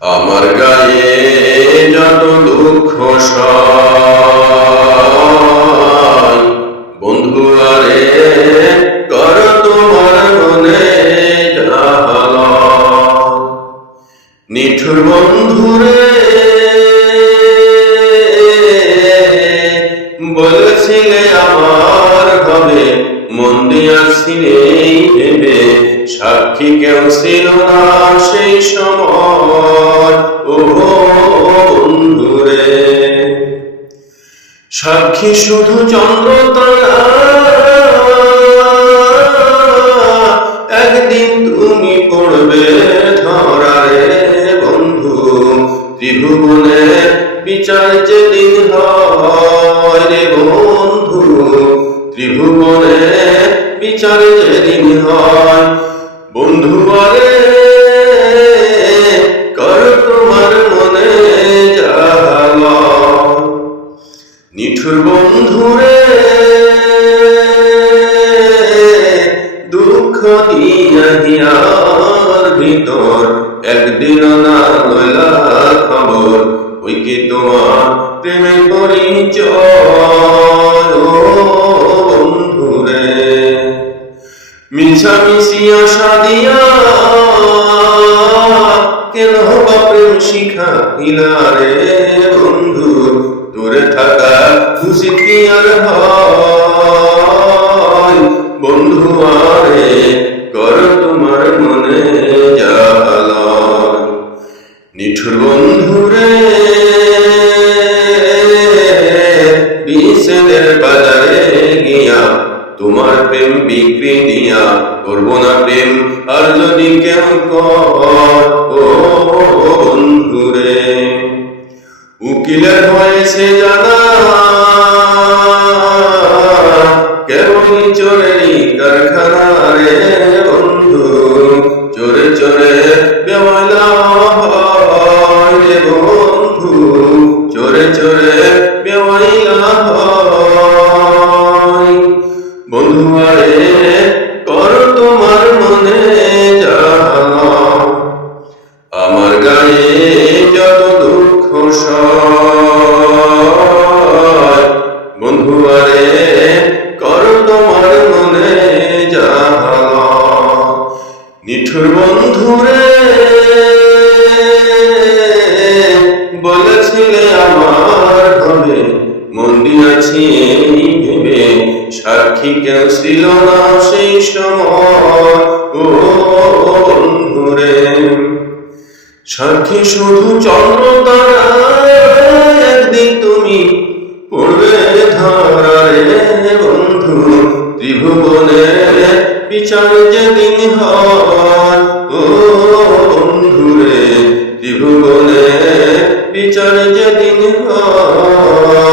আমার গায়ে যত দুঃখ সয়, বন্ধু আরে কর তোমার মনে জ্বালা। নিঠুর বন্ধুরে বলেছিলে আমার হবে, মন দিয়াছি নেই ভেবে, সাক্ষী কেউ ছিল না সেই সময়। ও বন্ধুরে, সাক্ষী শুধু চন্দ্র তারা, একদিন তুমি পড়বে ধরারে বন্ধু। ত্রিভুবনের বিচার যেদিন হয় রে বন্ধু, ত্রিভুবনের বিচার যেদিন হয়, বন্ধু আরে কর তোমার মনে জ্বালা। নিঠুর বন্ধুরে দুঃখ দিয়া দিয়ার ভিতর, একদিন না লইলা খবর, ওই কি তোমার প্রেমের পরিচয়। ও বন্ধুরে, মিছামিছি আশা দিয়া কেন বা প্রেম শিখাইলা রে বন্ধু। তোরে থাকা খুশি কি আর হয়, বন্ধু আরে কর তোমার মনে জ্বালা। নিঠুর বন্ধুরে, বিচ্ছেদের বাজারে গিয়া তোমার প্রেম বিক্রি দিয়া, করবো না প্রেম আর যদি কেউ কর। ও বন্ধুরে, উকিলের হয়েছে জানা কেবলই চোরেরই কারখানা রে বন্ধু। চোরে চোরে বেওয়ালা হয় রে বন্ধু, চোরে চোরে বেওয়ালা হয়। বন্ধু আরে কর তোমার মনে জ্বালা। আমার গায়ে যত দুঃখ সয়, বন্ধু আরে কর তোমার মনে জ্বালা। নিঠুর বন্ধুরে বলেছিলে আমার হবে, মন দিয়াছি এই ভেবে, সাক্ষী কেউ ছিল না সেই সময়। ও বন্ধুরে, সাক্ষী শুধু চন্দ্র তারা, একদিন তুমি পড়বে ধরারে বন্ধু। ত্রিভুবনের বিচার যেদিন হয়, ও বন্ধুরে, ত্রিভুবনের বিচার যেদিন হয়।